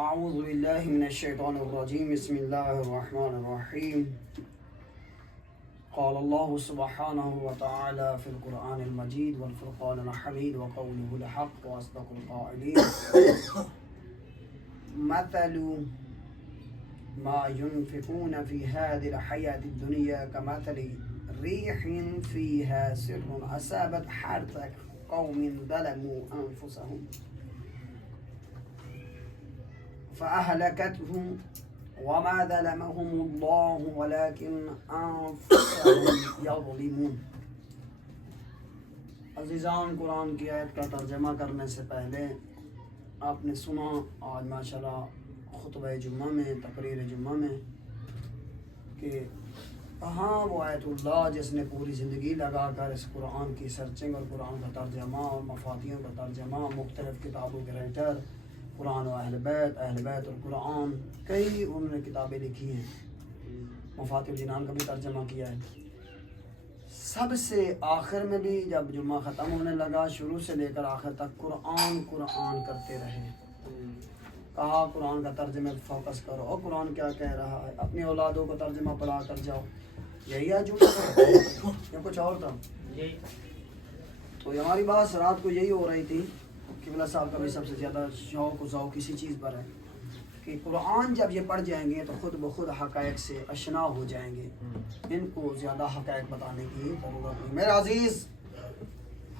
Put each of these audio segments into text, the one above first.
أعوذ بالله من الشيطان الرجيم بسم الله الرحمن الرحيم قال الله سبحانه وتعالى في القرآن المجيد والفرقان الحميد وقوله الحق وأصدق القائلين مثل ما ينفقون في هذه الحياة الدنيا كمثل ريح فيها سر أصابت حرث قوم ظلموا أنفسهم فأهلكتهم وما ظلمهم الله ولكن أنفسهم يظلمون. عزیزان، قرآن کی آیت کا ترجمہ کرنے سے پہلے آپ نے سنا آج ماشاءاللہ خطبہ جمعہ میں، تقریر جمعہ میں، کہ کہاں وہ آیت اللہ جس نے پوری زندگی لگا کر اس قرآن کی سرچنگ اور قرآن کا ترجمہ اور مفاتیحوں کا ترجمہ، مختلف کتابوں کے رائٹر، قرآن و اہل بیت اور قرآن، کئی انہوں نے کتابیں لکھی ہیں، مفاتیح الجنان کا بھی ترجمہ کیا ہے. سب سے آخر میں بھی جب جمعہ ختم ہونے لگا، شروع سے لے کر آخر تک قرآن کرتے رہے. کہا قرآن کا ترجمہ فوکس کرو، اور قرآن کیا کہہ رہا ہے، اپنی اولادوں کو ترجمہ پڑھا کر جاؤ. یہی ہے جمعہ یا کچھ اور تھا؟ تو ہماری بات رات کو یہی ہو رہی تھی. قبلہ صاحب کا بھی سب سے زیادہ شوق و ذوق کسی چیز پر ہے کہ قرآن جب یہ پڑھ جائیں گے تو خود بخود حقائق سے آشنا ہو جائیں گے. ان کو زیادہ حقائق بتانے کی ضرورت نہیں. میرے عزیز،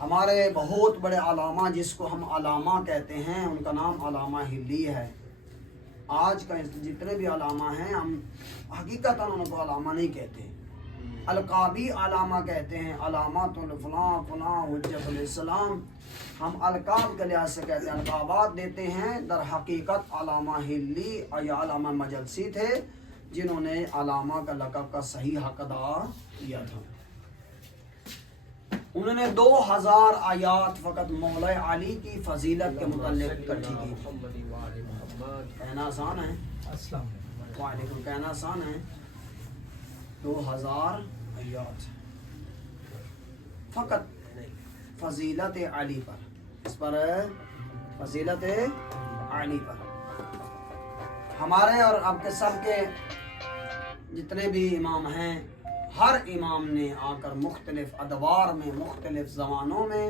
ہمارے بہت بڑے علامہ جس کو ہم علامہ کہتے ہیں، ان کا نام علامہ ہلی ہے. آج کا جتنے بھی علامہ ہیں، ہم حقیقتاً ان کو علامہ نہیں کہتے، القابی علامہ کہتے ہیں. علامات الفلاں فلاں حجت الاسلام، ہم القاب کے لحاظ سے کہتے ہیں، القابات دیتے ہیں. در حقیقت علامہ ہلی یا علامہ مجلسی تھے جنہوں نے علامہ کا لقب کا صحیح حق ادا کیا تھا. انہوں نے 2000 آیات فقط مولا علی کی فضیلت کے متعلق اکٹھی کی. کہنا آسان ہے، وعلیکم، کہنا آسان ہے. 2000 آیات فقط فضیلت علی پر، اس پر فضیلت علی پر. ہمارے اور اب کے سب کے جتنے بھی امام ہیں، ہر امام نے آ کر مختلف ادوار میں، مختلف زمانوں میں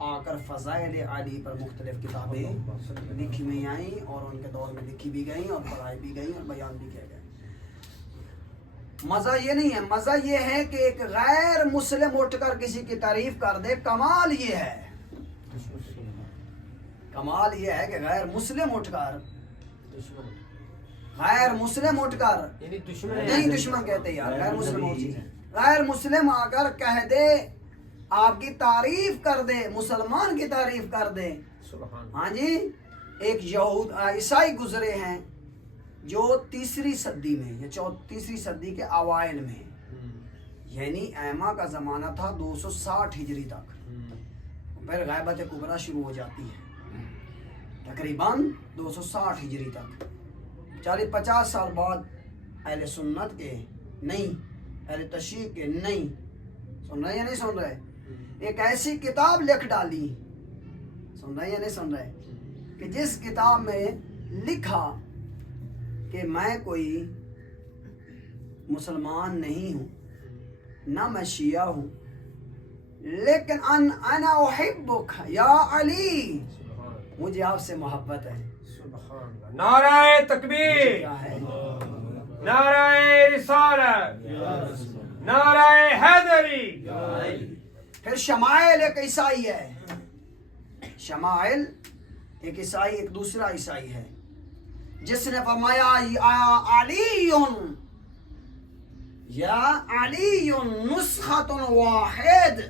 آ کر فضائل علی پر مختلف کتابیں لکھی ہوئی آئیں، اور ان کے دور میں لکھی بھی گئیں اور پڑھائی بھی گئیں اور بیان بھی کیا گئے. مزہ یہ نہیں ہے، مزہ یہ ہے کہ ایک غیر مسلم اٹھ کر کسی کی تعریف کر دے. کمال یہ ہے، کمال یہ ہے کہ غیر مسلم اٹھ کر نہیں، دشمن کہتے یار، غیر مسلم اور چیز ہے. غیر مسلم آ کر کہہ دے، آپ کی تعریف کر دے، مسلمان کی تعریف کر دے. ہاں جی، ایک یہود عیسائی گزرے ہیں جو 3ری صدی میں یا 3ری صدی کے اوائل میں، یعنی ایما کا زمانہ تھا 260 ہجری تک، پھر غیبت کبریٰ شروع ہو جاتی ہے تقریباً 260 ہجری تک. 40-50 سال بعد اہل سنت کے نہیں، اہل تشیع کے نہیں، سن رہے یا نہیں سن رہے، ایک ایسی کتاب لکھ ڈالی، سن رہے یا نہیں سن رہے، کہ جس کتاب میں لکھا کہ میں کوئی مسلمان نہیں ہوں، نہ میں شیعہ ہوں، لیکن انا احبک یا علی، مجھے آپ سے محبت ہے. نعرہ تکبیر، کیا ہے؟ نعرہ رسالت، نعرہ حیدری. پھر شمائل ایک عیسائی ہے، شمائل ایک عیسائی، ایک دوسرا عیسائی ہے جس نے فرمایا یا علی نسخۃ واحد،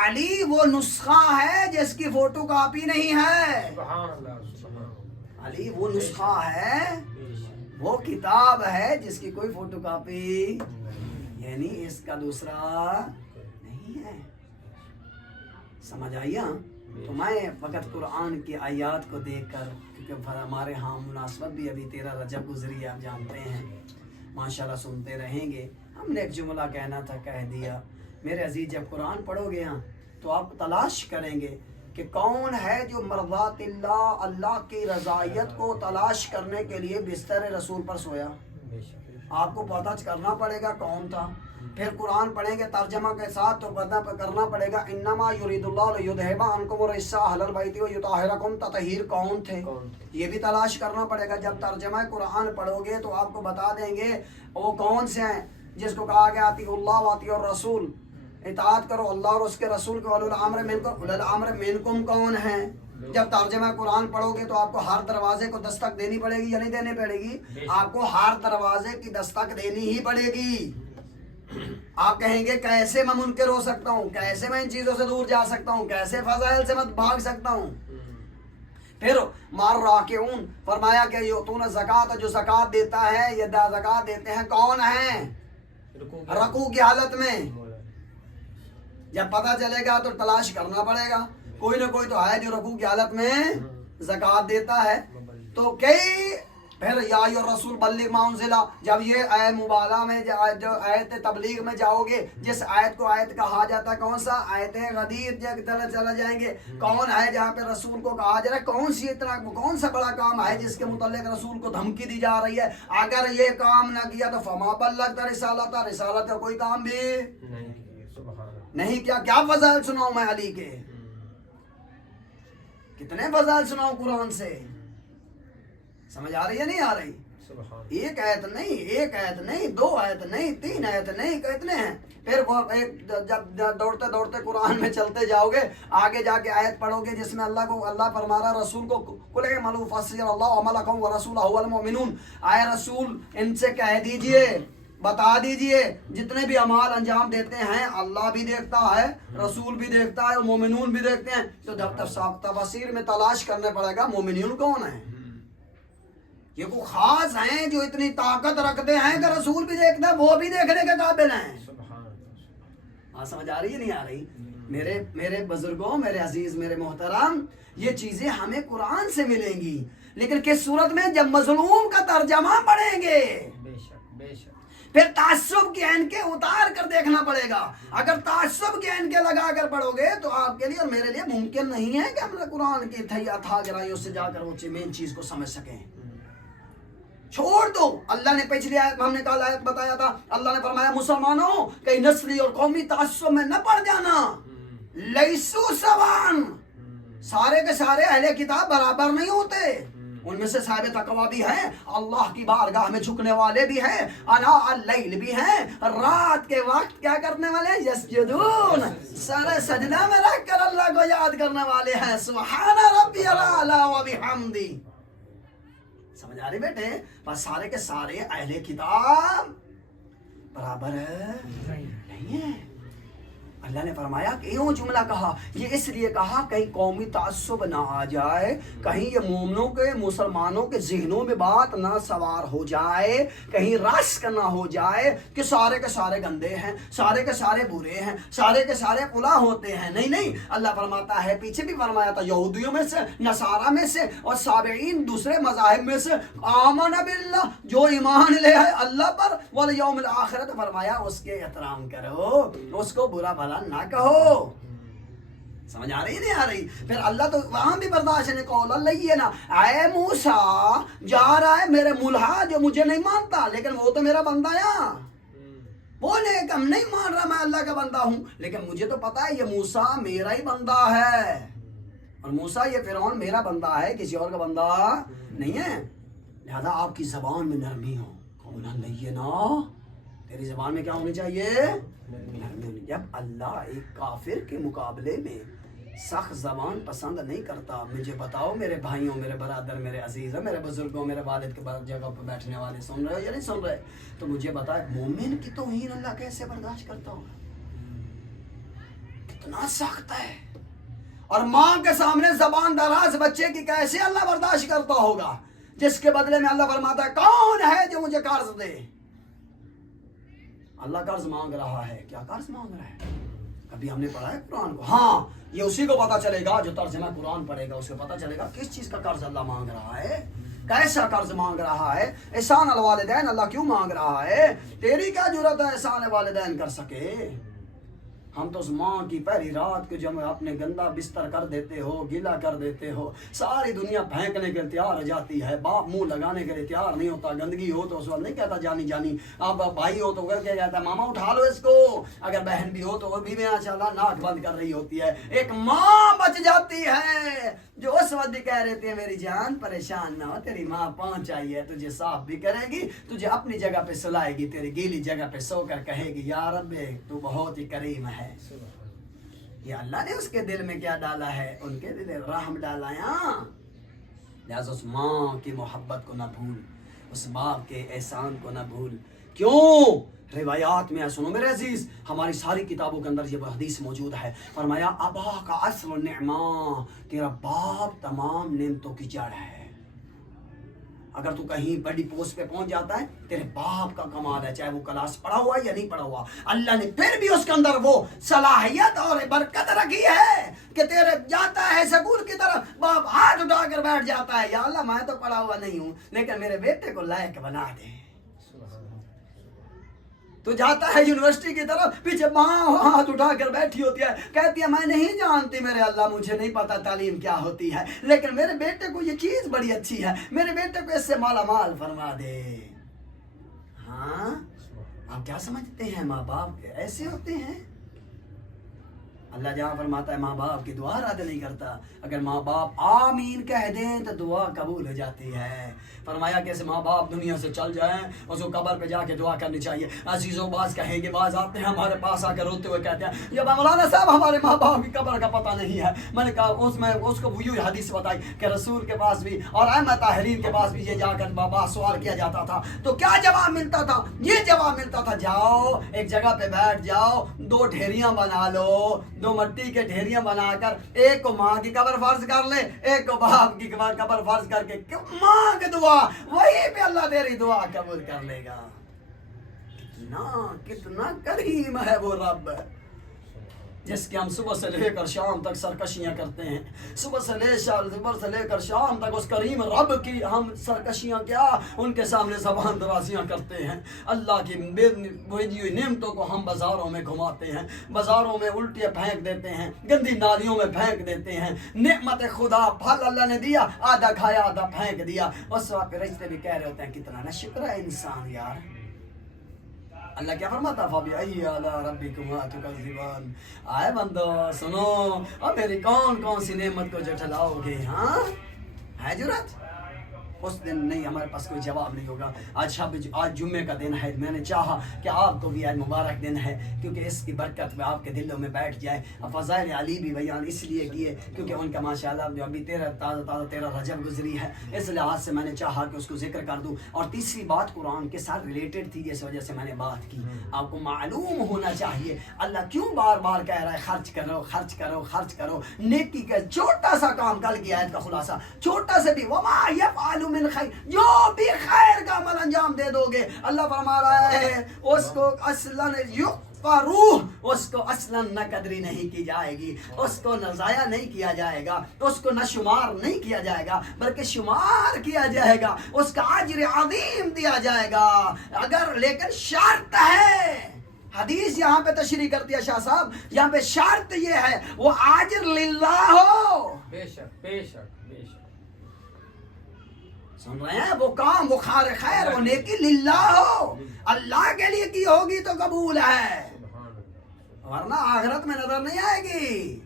علی وہ نسخہ ہے جس کی فوٹو کاپی نہیں ہے. علی وہ نسخہ ہے، وہ کتاب ہے جس کی کوئی فوٹو کاپی، یعنی اس کا دوسرا نہیں ہے. سمجھ آئی؟ تو میں فقط قرآن کی آیات کو دیکھ کر، کیونکہ ہمارے ہاں مناسبت بھی ابھی 13 رجب گزری ہے، آپ جانتے ہیں، ماشاءاللہ سنتے رہیں گے. ہم نے ایک جملہ کہنا تھا، کہہ دیا. میرے عزیز، جب قرآن پڑھو گے ہاں تو آپ تلاش کریں گے کہ کون ہے جو مرضات اللہ، اللہ کی رضائیت کو تلاش کرنے کے لیے بستر رسول پر سویا؟ آپ کو پتہ کرنا پڑے گا کون تھا. پھر قرآن پڑھیں گے ترجمہ کے ساتھ تو پتہ کرنا پڑے گا انما یرید اللہ لیذھب عنکم الرجس اہل البیت ویطہرکم تطہیر کون تھے، یہ بھی تلاش کرنا پڑے گا. جب ترجمہ قرآن پڑھو گے تو آپ کو بتا دیں گے وہ کون سے ہیں جس کو کہا گیا اطیعوا اللہ واطیعوا الرسول، اطاعت کرو اللہ اور اس کے رسول کے. اولو الامر منکم، اولو الامر منکم کون ہیں؟ جب ترجمہ قرآن پڑھو گے تو آپ کو ہر دروازے کو دستک دینی پڑے گی یا نہیں دینی پڑے گی؟ آپ کو ہر دروازے کی دستک دینی ہی پڑے گی. آپ کہیں گے کیسے میں منکر ہو سکتا ہوں، کیسے میں ان چیزوں سے دور جا سکتا ہوں، کیسے فضائل سے میں بھاگ سکتا ہوں؟ پھر مار راکعون فرمایا کہ یؤتون زکات، جو زکات دیتا ہے یہ زکات دیتے ہیں کون ہیں؟ رکوع کی حالت میں. جب پتہ چلے گا تو تلاش کرنا پڑے گا، کوئی نہ کوئی تو ہے جو رکوع کی حالت میں زکات دیتا ہے. تو کئی پھر یا رسول بلغ ما انزل، جب یہ آیت مبالغہ میں جو آیت تبلیغ میں جاؤ گے، جس آیت کو آیت کہا جاتا ہے کون سا؟ آیت غدیر کی طرح چلا جائیں گے. کون ہے جہاں پہ رسول کو کہا جا رہا ہے؟ کون سی اتنا کون سا بڑا کام ہے جس کے متعلق رسول کو دھمکی دی جا رہی ہے؟ اگر یہ کام نہ کیا تو فما بلغت رسالت، رسالت کا کوئی کام بھی نہیں کیا. کیا فضائل سناؤں میں علی کے، کتنے فضائل سناؤں قرآن سے؟ سمجھ آ رہی ہے نہیں آ رہی؟ ایک آیت نہیں، دو آیت نہیں، تین آیت نہیں، کتنے ہیں؟ پھر وہ ایک جب دوڑتے دوڑتے قرآن میں چلتے جاؤ گے آگے جا کے آیت پڑھو گے جس میں اللہ فرما رہا رسول کو قل اعملوا فسيرى الله عملكم ورسوله والمؤمنون. آئے رسول ان سے کہہ دیجئے، بتا دیجئے جتنے بھی اعمال انجام دیتے ہیں اللہ بھی دیکھتا ہے، رسول بھی دیکھتا ہے اور مومنون بھی دیکھتے ہیں. تو جب تفسیر میں تلاش کرنے پڑے گا مومنون کون ہیں؟ یہ کو خاص ہیں جو اتنی طاقت رکھتے ہیں کہ رسول بھی دیکھتا ہے، وہ بھی دیکھنے کے قابل ہیں. سمجھ آ رہی ہے نہیں آ رہی؟ میرے بزرگوں، میرے عزیز، میرے محترم، یہ چیزیں ہمیں قرآن سے ملیں گی، لیکن کس صورت میں؟ جب مظلوم کا ترجمہ پڑھیں گے. پھر تعصب کی اینکیں اتار کر دیکھنا پڑے گا. اگر تعصب کی اینکیں لگا کر پڑھو گے تو آپ کے لیے اور میرے لیے ممکن نہیں ہے کہ ہم قرآن کی اتھا گرائیوں سے جا کر وہ مین چیز کو سمجھ سکیں. چھوڑ دو. اللہ نے پچھلی آیت میں ہم نے کل آیت بتایا تھا، اللہ نے فرمایا مسلمانوں کہیں نسلی اور قومی تعصب میں نہ پڑ جانا. لیسو سوان، سارے کے سارے اہل کتاب برابر نہیں ہوتے. ان میں سے صاحب تقوی بھی ہیں، اللہ کی بارگاہ میں جھکنے والے بھی ہیں، انا اللیل بھی ہیں، رات کے وقت کیا کرنے والے؟ یسجدون، سارے سجدہ میں رکھ کر اللہ کو یاد کرنے والے ہیں. سبحان ربی الاعلی و بحمدی. سمجھ آ رہی بیٹے؟ بس سارے کے سارے اہل کتاب برابر ہے نہیں ہے. اللہ نے فرمایا کہ یوں جملہ کہا، یہ اس لیے کہا کہیں قومی تعصب نہ آ جائے، کہیں یہ مومنوں کے مسلمانوں کے ذہنوں میں بات نہ سوار ہو جائے، کہیں رشک نہ ہو جائے کہ سارے کے سارے گندے ہیں، سارے کے سارے برے ہیں، سارے کے سارے پلا ہوتے ہیں. نہیں، اللہ فرماتا ہے، پیچھے بھی فرمایا تھا، یہودیوں میں سے، نصارہ میں سے اور سابعین دوسرے مذاہب میں سے، آمن باللہ، جو ایمان لے ہے اللہ پر، والیوم الآخرت، فرمایا اس کے احترام کرو، اس کو برا بھلا نہ کہو. سمجھ آ رہی نہیں آ رہی؟ پھر اللہ تو وہاں بھی برداشت نہیں. قول اللہ یہ نا، اے موسیٰ جا رہا ہے میرے ملحا جو مجھے نہیں مانتا، لیکن وہ تو میرا بندہ ہے. بولے کہ ہم نہیں مان رہا میں اللہ کا بندہ ہوں، لیکن مجھے تو پتا ہے یہ موسیٰ میرا ہی بندہ ہے، اور موسیٰ یہ فرعون میرا بندہ ہے، کسی اور کا بندہ نہیں ہے. لہذا آپ کی زبان میں نرمی ہو. قول اللہ یہ نا، تیری زبان میں کیا ہونی چاہیے؟ جب اللہ ایک کافر کے مقابلے میں سخت زبان پسند نہیں کرتا، مجھے بتاؤ میرے بھائیوں، میرے برادر، میرے عزیزوں، میرے بزرگوں، میرے والد کے بعد جگہ پر بیٹھنے والے، سن رہے ہو یا نہیں سن رہے؟ تو مجھے بتائے مومن کی توہین اللہ کیسے برداشت کرتا ہوگا؟ کتنا سخت ہے. اور ماں کے سامنے زبان دراز بچے کی کیسے اللہ برداشت کرتا ہوگا، جس کے بدلے میں اللہ فرماتا ہے کون ہے جو مجھے قرض دے. اللہ قرض مانگ رہا ہے. کیا قرض مانگ رہا ہے؟ کبھی ہم نے پڑھا ہے قرآن کو؟ ہاں، یہ اسی کو پتا چلے گا جو ترجمہ قرآن پڑھے گا، اس کو پتا چلے گا کس چیز کا قرض اللہ مانگ رہا ہے، کیسا قرض مانگ رہا ہے. احسان الوالدین اللہ کیوں مانگ رہا ہے؟ تیری کیا جرات ہے احسان والدین کر سکے؟ ہم تو اس ماں کی پہلی رات کو جب اپنے گندا بستر کر دیتے ہو، گیلا کر دیتے ہو، ساری دنیا پھینکنے کے لیے تیار ہو جاتی ہے، باپ منہ لگانے کے لیے تیار نہیں ہوتا، گندگی ہو تو اس وقت نہیں کہتا جانی جانی، آپ بھائی ہو تو کر کے کہتا ہے ماما اٹھا لو اس کو، اگر بہن بھی ہو تو وہ بھی ماشاء اللہ ناک بند کر رہی ہوتی ہے۔ ایک ماں بچ جاتی ہے جو اس وقت بھی کہہ رہے تھے میری جان پریشان نہ ہو، تیری ماں پہنچ آئی ہے، تجھے صاف بھی کرے گی، تجھے اپنی جگہ پہ سلائے گی، تیری گیلی جگہ پہ سو کر کہے گی یا رب تو بہت ہی کریم ہے۔ یا اللہ نے اس کے دل میں کیا ڈالا ہے؟ ان کے دل میں رحم ڈالا ہے۔ لہذا اس ماں کی محبت کو نہ بھول، اس باپ کے احسان کو نہ بھول۔ کیوں؟ روایات میں سنو میرے عزیز، ہماری ساری کتابوں کے اندر یہ حدیث موجود ہے، فرمایا ابا کا اصل النعماء، تیرا باپ تمام نعمتوں کی جڑ ہے۔ اگر تو کہیں بڑی پوسٹ پہ پہنچ جاتا ہے تیرے باپ کا کمال ہے، چاہے وہ کلاس پڑھا ہوا یا نہیں پڑھا ہوا، اللہ نے پھر بھی اس کے اندر وہ صلاحیت اور برکت رکھی ہے کہ تیرے جاتا ہے سکول کی طرف، باپ ہاتھ اٹھا کر بیٹھ جاتا ہے، یا اللہ میں تو پڑھا ہوا نہیں ہوں لیکن میرے بیٹے کو لائق بنا دے۔ تو جاتا ہے یونیورسٹی کی طرف، پیچھے ماں ہاتھ اٹھا کر بیٹھی ہوتی ہے، کہتی ہے میں نہیں جانتی میرے اللہ، مجھے نہیں پتا تعلیم کیا ہوتی ہے، لیکن میرے بیٹے کو یہ چیز بڑی اچھی ہے، میرے بیٹے کو اس سے مالا مال فرما دے۔ ہاں آپ کیا سمجھتے ہیں ماں باپ ایسے ہوتے ہیں؟ اللہ جہاں فرماتا ہے ماں باپ کی دعا رد نہیں کرتا، اگر ماں باپ آمین کہہ دیں تو دعا قبول ہو جاتی ہے۔ فرمایا کہ ایسے ماں باپ دنیا سے چل جائیں اس کو قبر پہ جا کے دعا کرنی چاہیے۔ عزیزوں باز کہیں گے، باز آتے ہیں ہمارے پاس آ کر روتے ہوئے کہتے ہیں یا مولانا صاحب ہمارے ماں باپ کی قبر کا پتہ نہیں ہے۔ میں نے کہا اس کو وہی حدیث بتائی کہ رسول کے پاس بھی اور ائمہ طاہرین کے پاس بھی یہ جا کر بابا سوال کیا جاتا تھا تو کیا جواب ملتا تھا؟ یہ جواب ملتا تھا جاؤ ایک جگہ پہ بیٹھ جاؤ، دو ڈھیریاں بنا لو، دو مٹی کے ڈھیریاں بنا کر ایک کو ماں کی قبر فرض کر لے، ایک کو باپ کی قبر فرض کر کے ماں کی دعا وہی پہ اللہ تیری دعا قبول کر لے گا۔ کتنا کریم ہے وہ رب جس کے ہم صبح سے لے کر شام تک سرکشیاں کرتے ہیں، صبح سے لے کر شام تک اس کریم رب کی ہم سرکشیاں کیا ان کے سامنے زبان درازیاں کرتے ہیں۔ اللہ کی بھیجی نعمتوں کو ہم بازاروں میں گھماتے ہیں، بازاروں میں الٹیاں پھینک دیتے ہیں، گندی نالیوں میں پھینک دیتے ہیں۔ نعمت خدا پھل اللہ نے دیا، آدھا کھایا آدھا پھینک دیا، اس وقت رشتے بھی کہہ رہے ہوتے ہیں کتنا نہ شکر ہے انسان یار۔ اللہ کیا فرماتا فَبِأَيِّ آلَاءِ رَبِّكُمَا تُكَذِّبَانِ، آئے بندو سنو اور میری کون کون سی نعمت کو جھٹلاؤ گے؟ ہاں ہے جرات؟ اس دن نہیں، ہمارے پاس کوئی جواب نہیں ہوگا۔ آج جمعے کا دن ہے، میں نے چاہا کہ آپ کو بھی آج مبارک دن ہے کیونکہ اس کی برکت میں آپ کے دلوں میں بیٹھ جائے۔ فضائل علی بھی بیان اس لیے کیے کیونکہ ان کا ماشاءاللہ جو ابھی تیرہ رجب گزری ہے، اس لحاظ سے میں نے چاہا کہ اس کو ذکر کر دوں۔ اور تیسری بات قرآن کے ساتھ ریلیٹڈ تھی، اس وجہ سے میں نے بات کی۔ آپ کو معلوم ہونا چاہیے اللہ کیوں بار بار کہہ رہا ہے خرچ کرو خرچ کرو خرچ کرو۔ نیکی کا چھوٹا سا کام، کل کی آیت کا خلاصہ، چھوٹا سے بھی وما یفعل من خیر، جو بھی خیر کا عمل انجام دے دو گے، اللہ فرما رہا ہے اس کو اصلاً روح، اس کو اصلاً نہ قدری نہیں کی جائے گی، اس کو نہ ضائع نہیں کیا جائے گا، اس کو نہ شمار نہیں کیا جائے گا بلکہ شمار کیا جائے گا، اس کا اجر عظیم دیا جائے گا۔ اگر لیکن شرط ہے، حدیث یہاں پہ تشریح کرتی ہے شاہ صاحب، یہاں پہ شرط یہ ہے وہ اجر للہ ہو۔ بے شک بے شک بے شک، سن رہے ہیں؟ وہ کام، وہ خیر، وہ نیکی للہ ہو، اللہ کے لیے کی ہوگی تو قبول ہے، ورنہ آخرت میں نظر نہیں آئے گی۔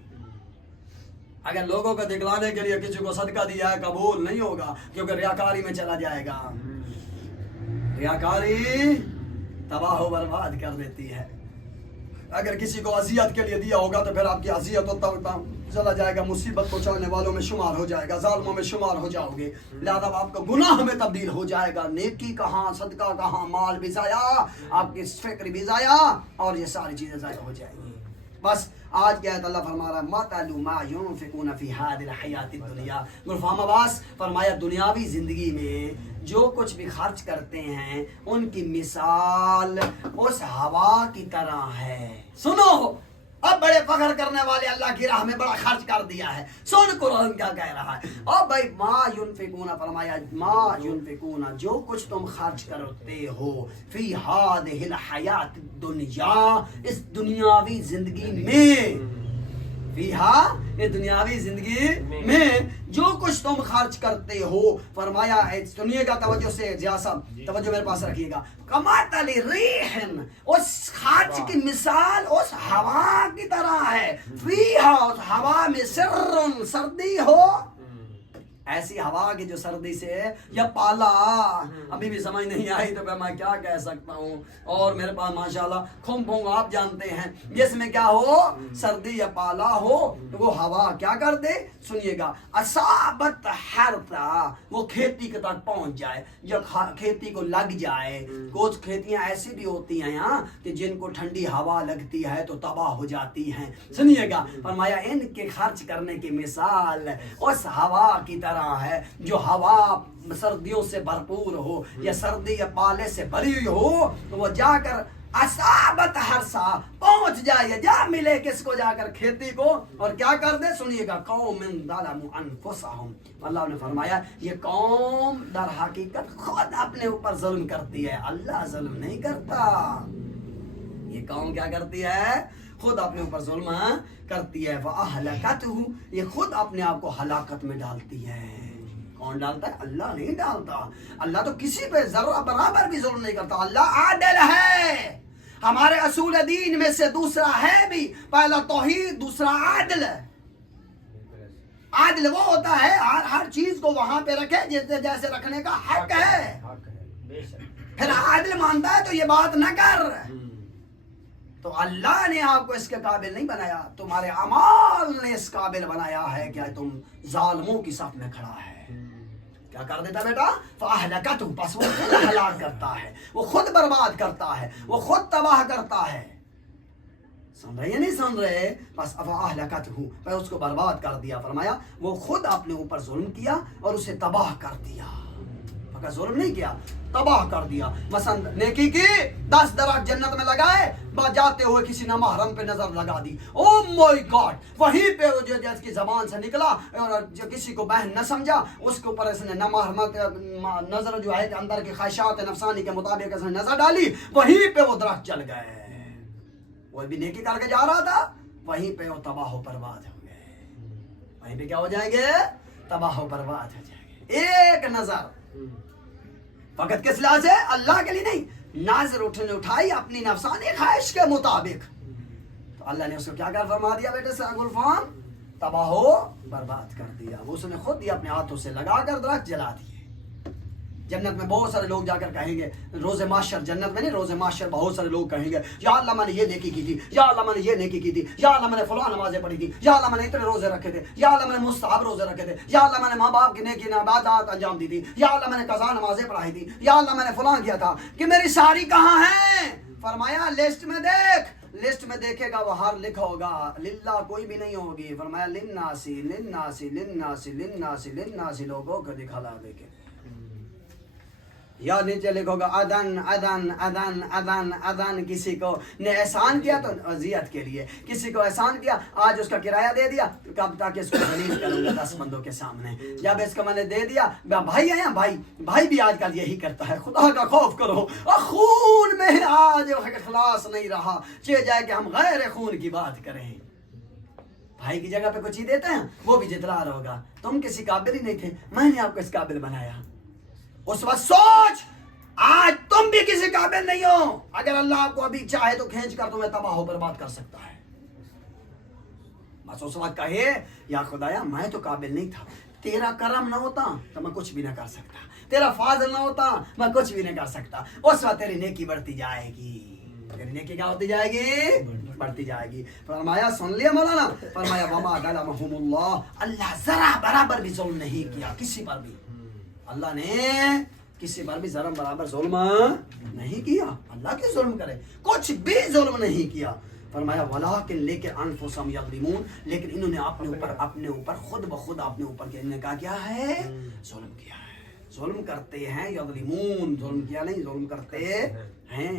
اگر لوگوں کو دکھلانے کے لیے کسی کو صدقہ دیا ہے قبول نہیں ہوگا کیونکہ ریاکاری میں چلا جائے گا۔ ریاکاری تباہ و برباد کر دیتی ہے۔ اگر کسی کو اذیت کے لیے دیا ہوگا تو پھر آپ کی اذیت ہوتا چلا جائے گا، مصیبت پہنچانے والوں میں شمار ہو جائے گا، ظالموں میں شمار ہو جاؤ گے، لہذا آپ کا گناہ میں تبدیل ہو جائے گا۔ نیکی کہاں، صدقہ کہاں، مال بھی ضائع، آپ کی فکر بھی ضائع، اور یہ ساری چیزیں ضائع ہو جائیں گی۔ بس آج کیا ہے اللہ فرما رہا ہے مَثَلُ مَا يُنْفِقُونَ فِي هَذِهِ الْحَيَاةِ الدُّنْيَا، گلفام عباس فرمایا دنیاوی زندگی میں جو کچھ بھی خرچ کرتے ہیں ان کی مثال اس ہوا کی طرح ہے۔ سنو اب بڑے فخر کرنے والے اللہ کی راہ میں بڑا خرچ کر دیا ہے. سن قرآن کیا کہہ رہا ہے. اور بھائی ما ینفقون فرمایا ما ینفقون جو کچھ تم خرچ کرتے ہو فی ہذہ الحیات الدنیا اس دنیاوی زندگی میں یہ دنیاوی زندگی میں جو کچھ تم خرچ کرتے ہو فرمایا سنیے گا توجہ سے جی صاحب توجہ میرے پاس رکھیے گا. کماتل ریحن اس خرچ کی مثال اس ہوا کی طرح ہے. فیہا اس ہوا میں سر سردی ہو ایسی ہوا کی جو سردی سے یا پالا ابھی بھی سمجھ نہیں آئی تو میں کیا کہہ سکتا ہوں. اور میرے پاس ماشاءاللہ کھمبوں آپ جانتے ہیں جس میں کیا ہو سردی یا پالا ہو تو وہ ہوا کیا کر دے. سنیے گا اصابت حرثا وہ کھیتی کے تک پہنچ جائے یا کھیتی کو لگ جائے. کچھ کھیتیاں ایسی بھی ہوتی ہیں کہ جن کو ٹھنڈی ہوا لگتی ہے تو تباہ ہو جاتی ہیں. سنیے گا فرمایا ان کے خرچ کرنے کی مثال اس ہوا کی طرح ہے جو ہوا سردیوں سے بھرپور ہو یا سردی یا پالے سے بھری ہو تو وہ جا کر اصابت حرثا پہنچ جائے جا ملے کس کو جا کر کھیتی کو اور کیا کر دے. سنیے گا قوم ظلموا انفسهم اللہ نے فرمایا یہ قوم در حقیقت خود اپنے اوپر ظلم کرتی ہے. اللہ ظلم نہیں کرتا. یہ قوم کیا کرتی ہے خود اپنے اوپر ظلم کرتی ہے. فَأَهْلَكَتْهُ یہ خود اپنے آپ کو ہلاکت میں ڈالتی ہے. کون ڈالتا ہے؟ اللہ نہیں ڈالتا. اللہ تو کسی پہ ذرہ برابر بھی ظلم نہیں کرتا. اللہ عادل ہے. ہمارے اصول دین میں سے دوسرا ہے بھی پہلا توحید دوسرا عادل ہے. عادل وہ ہوتا ہے ہر چیز کو وہاں پہ رکھے جیسے رکھنے کا حق ہے. پھر عادل مانتا ہے تو یہ بات نہ کر. تو اللہ نے آپ کو اس کے قابل نہیں بنایا تمہارے اعمال نے اس قابل بنایا ہے کہ تم ظالموں کی صف میں کھڑا ہے. کیا کر دیتا بیٹا فَأَهْلَكَتْهُ پس وہ خود ہلاک کرتا ہے وہ خود برباد کرتا ہے وہ خود تباہ کرتا ہے. سن رہے یا نہیں سن رہے؟ بس فَأَهْلَكَتْهُ پھر اس کو برباد کر دیا. فرمایا وہ خود اپنے اوپر ظلم کیا اور اسے تباہ کر دیا. فقط ظلم نہیں کیا تباہ کر دیا. مثلا نیکی کی 10 درخت جنت میں لگائے جاتے ہوئے کسی نامحرم پہ نظر لگا دی. او مائی گاڈ وہیں پہ جو اس کی زبان سے نکلا اور جو کسی کو بہن نہ سمجھا اس کے اوپر اس نے نامحرم نظر جو ہے اندر کی خواہشات نفسانی کے مطابق اس نے نظر ڈالی وہیں پہ وہ درخت جل گئے. وہ بھی نیکی کر کے جا رہا تھا وہیں پہ وہ تباہ و برباد ہو گئے. وہیں پہ کیا ہو جائیں گے تباہ و برباد ہو جائیں گے. ایک نظر فقط کس لحاظ ہے اللہ کے لیے نہیں نظر اٹھائی اپنی نفسانی خواہش کے مطابق تو اللہ نے اس کو کیا کر فرما دیا بیٹے سے گلفام تباہ و برباد کر دیا. وہ اس نے خود ہی اپنے ہاتھوں سے لگا کر درخت جلا دیے. جنت میں بہت سارے لوگ جا کر کہیں گے روز محشر جنت میں نہیں روز محشر بہت سارے لوگ کہیں گے یا اللہ میں نے یہ نیکی کی تھی یا اللہ میں نے یہ نیکی کی تھی یا اللہ میں نے فلاں نمازیں پڑھی تھی یا اللہ میں نے اتنے روزے رکھے تھے یا اللہ میں نے مستحب روزے رکھے تھے یا اللہ میں نے ماں باپ کی نیکی عبادات انجام دی تھی یا اللہ میں نے قضا نمازیں پڑھائی تھی یا اللہ میں نے فلاں کیا تھا کہ میری ساری کہاں ہیں. فرمایا لسٹ میں دیکھ. لسٹ میں دیکھے گا وہ ہر لکھا ہوگا للہ کوئی بھی نہیں ہوگی. فرمایا للناسی للناسی للناسی للناسی للناسی لوگوں کو دکھا دے کے یا نیچے لکھو گا اذن اذن اذن اذن اذن. کسی کو نے احسان کیا تو اذیت کے لیے کسی کو احسان کیا آج اس کا کرایہ دے دیا کب تک اس کو ذلیل کروں گا 10 بندوں کے سامنے. جب اس کو میں نے دے دیا بھائی ہیں بھائی بھی آج کل یہی کرتا ہے. خدا کا خوف کرو خون میں آج اخلاص نہیں رہا چاہے جائے کہ ہم غیر خون کی بات کریں. بھائی کی جگہ پہ کچھ ہی دیتے ہیں وہ بھی جتلا رہا ہوگا. تم کسی قابل ہی نہیں تھے میں نے آپ کو اس قابل بنایا. اس وقت سوچ آج تم بھی کسی قابل نہیں ہو. اگر اللہ آپ کو ابھی چاہے تو کھینچ کر تمہیں تباہ و برباد کر سکتا ہے. بس اس وقت کہے یا خدایا میں تو قابل نہیں تھا تیرا کرم نہ ہوتا تو میں کچھ بھی نہ کر سکتا تیرا فضل نہ ہوتا میں کچھ بھی نہ کر سکتا. اس وقت تیری نیکی بڑھتی جائے گی. تیری نیکی کیا ہوتی جائے گی بڑھتی جائے گی. فرمایا سن لیا مولانا فرمایا وما ظلمهم اللہ اللہ ذرا برابر بھی ظلم نہیں کیا کسی پر بھی. اللہ نے کسی پر بھی ذرا برابر ظلم نہیں کیا. اللہ کی ظلم کرے کچھ بھی ظلم نہیں کیا. فرمایا ولیکن لیکن انفسہم یظلمون لیکن انہوں نے اپنے اوپر خود بخود اپنے اوپر انہوں نے کیا ہے ظلم کیا ہے. ظلم کرتے ہیں یظلمون ظلم کیا نہیں ظلم کرتے ہیں.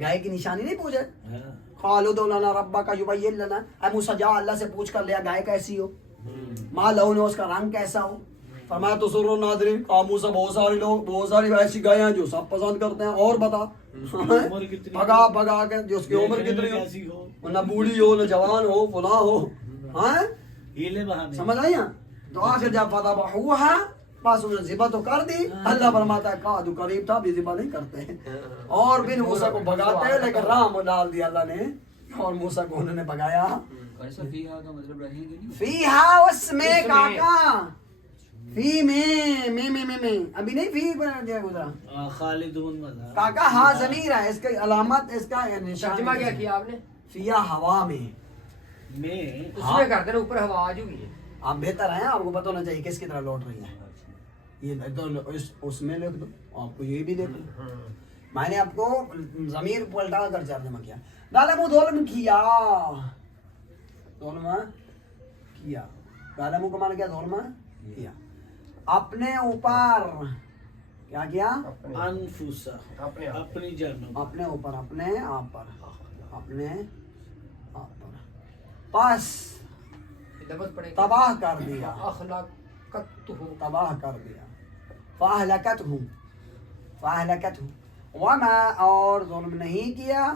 گائے کی نشانی نہیں پوچھے ہاں قالوا ادع لنا ربک یبین لنا، اے موسیٰ جا اللہ سے پوچھ کر لیا گائے کیسی ہو، ما لون، اس کا رنگ کیسا ہو. فرمایا تسر الناظرین، موسیٰ بہت سارے لوگ، بہت ساری ایسی گائے ہیں جو سب پسند کرتے ہیں، اور بتا. عمر کتنی بھگا بھگا کے جو اس کی عمر کتنی کیسی ہو، ہو نہ بوڑھی ہو نہ جوان ہو فلاں ہو. ہاں ہیلے بہانے سمجھ آئی نا. تو آخر جب فذبحوها، پس انہوں نے ذبح تو کر دی. اللہ فرماتا ہے قادو قریب تھا، ابھی ذبح نہیں کرتے. اور پھر موسیٰ کو بھگاتے ہیں، لیکن رام ڈال دیا اللہ نے اور موسیٰ کو انہوں نے بھگایا. فیہا کا مطلب رہیں گے نہیں. فیہا، اس میں کاکا، فی میں ابھی نہیں فی بنا دیا گزرا خالدون مزہ کاکا. ہاں ضمیر ہے، اس کی علامت، اس کا نشان. ترجمہ کیا کیا آپ نے؟ فیہا ہوا میں. میں اس میں کر دینا، اوپر ہوا آ جائے گی. آپ بہتر ہیں، آپ کو پتہ ہونا چاہیے کس کی طرح لوٹ رہی ہے. یہ ادھر اس میں لکھ دو، آپ کو یہ بھی دیکھ لو. میں نے آپ کو ضمیر پلٹا کر ترجمہ کیا. ظالم ظلم کیا، ظلم کیا. ظالم کو مانا کیا؟ ظلم کیا. اپنے اوپر کیا کیا؟ انفسا اپنی جانب اپنے اوپر، اپنے آپ پر، اپنے آپ پر. پس لفظ پڑے تباہ کر دیا، اخلاقتہ، تباہ کر دیا. فاہلکتہم، فاہلکتہم. وما، اور ظلم نہیں کیا،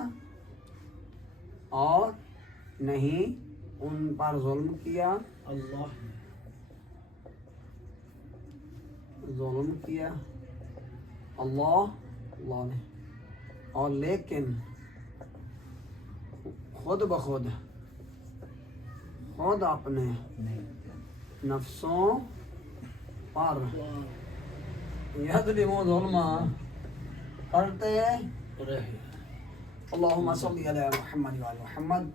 اور نہیں ان پر ظلم کیا، اللہ ظلم کیا اللہ نے. اور لیکن خود بخود، خود اپنے نفسوں پر یظلمون ظلما، کرتے. رہے اللہم صلی علی محمد وعلی محمد